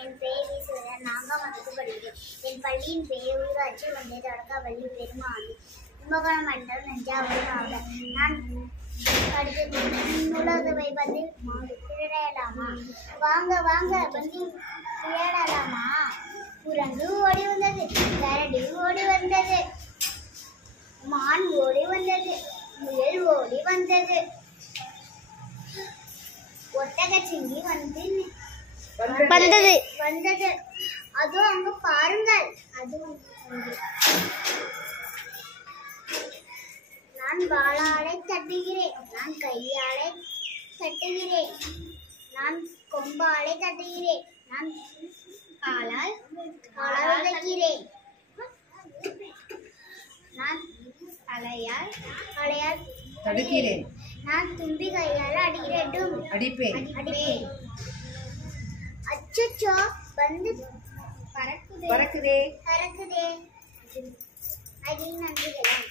என் பெயர் ஈஸ்வரன். 4ஆம் வகுப்பு படிக்கிறேன். என் பள்ளியின் பெயர் ஊராட்சி ஒன்றிய தொடக்கப்பள்ளி பெருமாள். கும்பகோணம் மண்டலம் தஞ்சாவூர் மாவட்டம். நான் படித்த நூலகவை பற்றி விளையாடலாமா? வாங்க வாங்க வந்து விளையாடலாமா? குரங்கு ஓடி வந்தது, கரடி ஓடி வந்தது, மான் ஓடி வந்தது, முயல் ஓடி வந்தது, ஒட்டகச்சிங்கி வந்தது. அதுவும் அங்க பாருங்கள். அதுவும் நான் வாளாலை தட்டுகிறேன், நான் கையாலை தட்டுகிறேன், நான் கொம்பாலை தட்டுகிறேன், நான் காலால் உதைக்கிறேன், நான் தலையால் தடுக்கிறேன், நான் தும்பி கையால் அடிப்பேன். அச்சச்சோ வந்து பறக்குதே. அதில் நன்றிகள்.